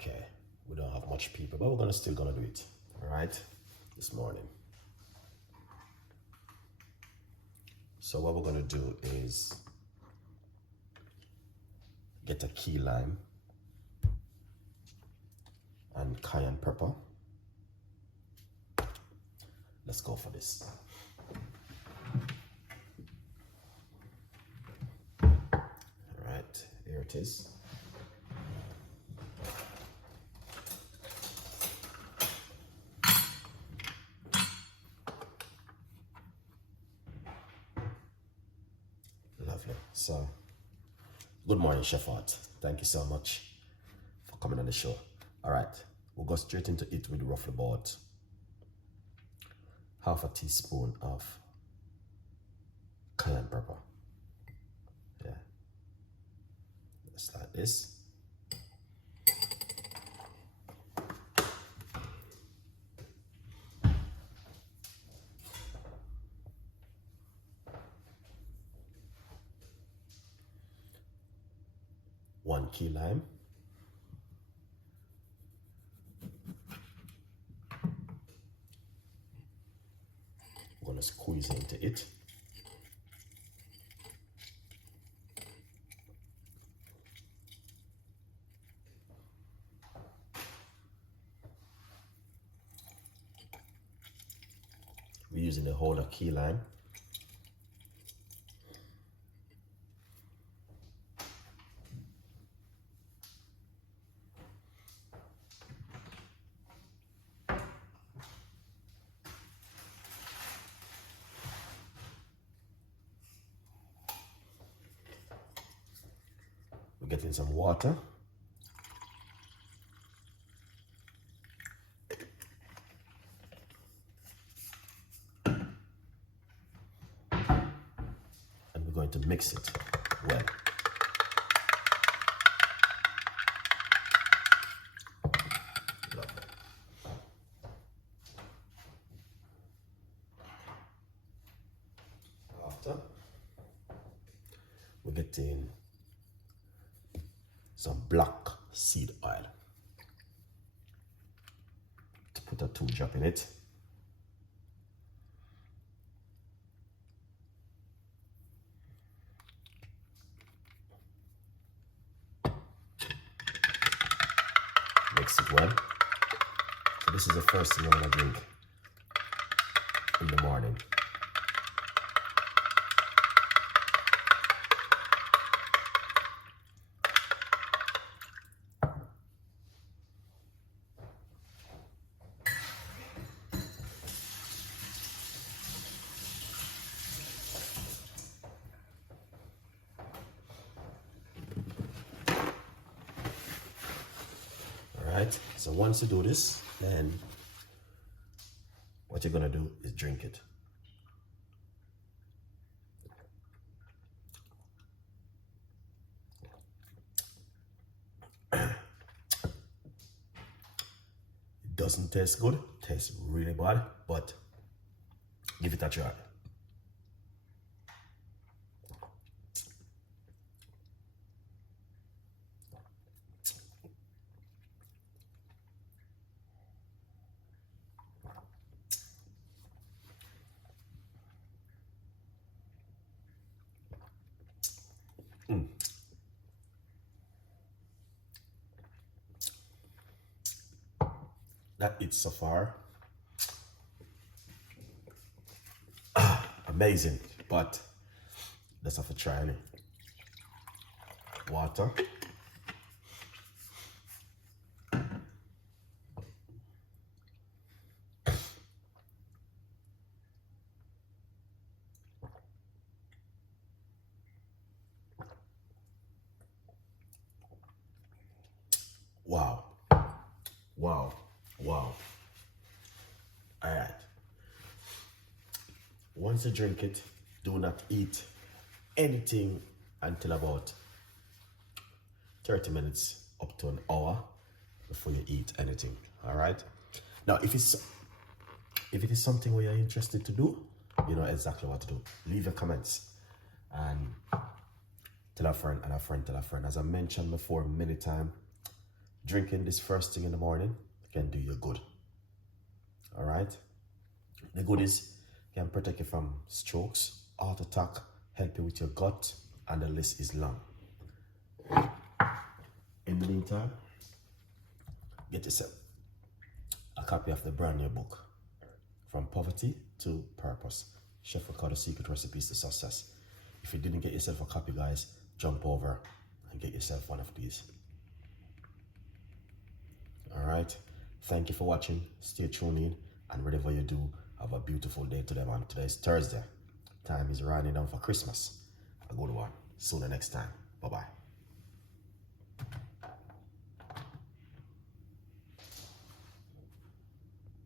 Okay, we don't have much people, but we're still gonna do it. All right, this morning. So what we're gonna do is get a key lime and cayenne pepper. Let's go for this. All right, here it is. Lovely. So, good morning, Chef Art. Thank you so much for coming on the show. All right, we'll go straight into it with roughly about half a teaspoon of cayenne pepper. Yeah, just like this. One key lime. I'm gonna squeeze into it. We're using the whole key lime. We're getting some water. And we're going to mix it well. Lovely. After, we're getting some black seed oil. To put a 2 drop in it. Mix it well. So this is the first thing I'm gonna drink in the morning. Right, so once you do this, then what you're gonna do is drink it. It doesn't taste good, tastes really bad, but give it a try. That it's so far. Amazing, but let's have a try it. Water. Wow. Wow. Wow. All right. Once you drink it, do not eat anything until about 30 minutes up to an hour before you eat anything. All right. Now, if it is something where you're interested to do, you know exactly what to do. Leave your comments and tell a friend and a friend tell a friend. As I mentioned before many times, Drinking this first thing in the morning can do you good. All right. The goodies can protect you from strokes, heart attack, help you with your gut, and the list is long. In the meantime, get yourself a copy of the brand new book, From Poverty to Purpose, Chef Ricardo's Secret Recipes to Success. If you didn't get yourself a copy, guys, jump over and get yourself one of these. All right. Thank you for watching. Stay tuned in, and whatever you do, have a beautiful day today, man. Today is Thursday. Time is running down for Christmas. A good one. See you the next time. Bye-bye.